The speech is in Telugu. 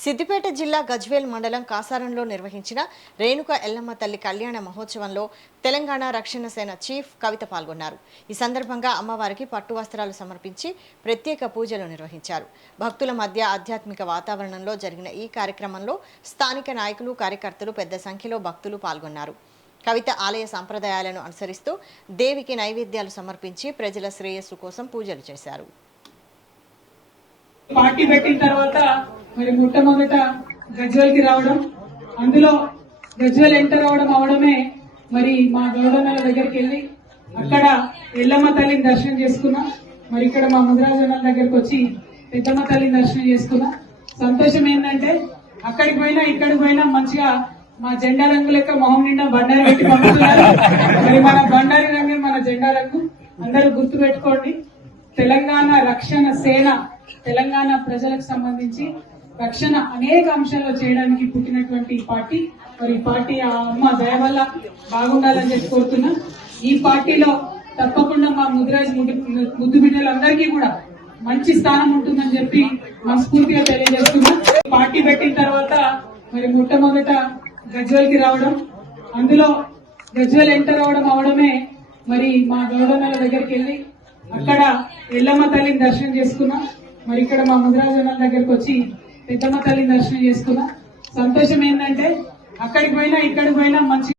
సిద్దిపేట జిల్లా గజ్వేల్ మండలం కాసారంలో నిర్వహించిన రేణుక ఎల్లమ్మ తల్లి కళ్యాణ మహోత్సవంలో తెలంగాణ రక్షణ సేన చీఫ్ కవిత పాల్గొన్నారు. ఈ సందర్భంగా అమ్మవారికి పట్టు వస్త్రాలు సమర్పించి ప్రత్యేక పూజలు నిర్వహించారు. భక్తుల మధ్య ఆధ్యాత్మిక వాతావరణంలో జరిగిన ఈ కార్యక్రమంలో స్థానిక నాయకులు, కార్యకర్తలు పెద్ద సంఖ్యలో భక్తులు పాల్గొన్నారు. కవిత ఆలయ సంప్రదాయాలను అనుసరిస్తూ దేవికి నైవేద్యాలు సమర్పించి ప్రజల శ్రేయస్సు కోసం పూజలు చేశారు. పార్టీ పెట్టిన తర్వాత మరి మొట్టమొదట గజ్వేల్ కి రావడం, అందులో గజ్వేల్ ఎంటర్ అవడమే మరి మా గౌడన్నల దగ్గరికి వెళ్ళి అక్కడ ఎల్లమ్మ తల్లిని దర్శనం చేసుకున్నా. మరి ఇక్కడ మా ముద్రాజనాల దగ్గరకు వచ్చి పెద్దమ్మ తల్లిని దర్శనం చేసుకున్నా. సంతోషం ఏంటంటే అక్కడికి పోయినా ఇక్కడికి పోయినా మంచిగా మా జెండా రంగు లెక్క మొహం నిండా బండారు పెట్టి పంపుతున్నారు. మరి మన బండారి రంగు మన జెండా రంగు అందరూ గుర్తు పెట్టుకోండి. తెలంగాణ రక్షణ సేన తెలంగాణ ప్రజలకు సంబంధించి రక్షణ అనేక అంశాల్లో చేయడానికి పుట్టినటువంటి పార్టీ. మరి ఈ పార్టీ ఆ అమ్మ దయ వల్ల బాగుండాలని చెప్పి కోరుతున్నా. ఈ పార్టీలో తప్పకుండా మా ముద్దు బిడ్డలందరికీ కూడా మంచి స్థానం ఉంటుందని చెప్పి మనస్ఫూర్తిగా తెలియజేస్తున్నా. పార్టీ పెట్టిన తర్వాత మరి మొట్టమొదట గజ్వేల్ కి రావడం, అందులో గజ్వేల్ ఎంటర్ అవడమే మరి మా గౌడన్నల దగ్గరికి వెళ్ళి అక్కడ ఎల్లమ్మ తల్లిని దర్శనం చేసుకున్నా. మరి ఇక్కడ మా ముద్రాజనాల దగ్గరకు వచ్చి పెద్దమ్మ తల్లిని దర్శనం చేసుకున్నా. సంతోషం ఏంటంటే అక్కడికి పోయినా ఇక్కడికి పోయినా మంచి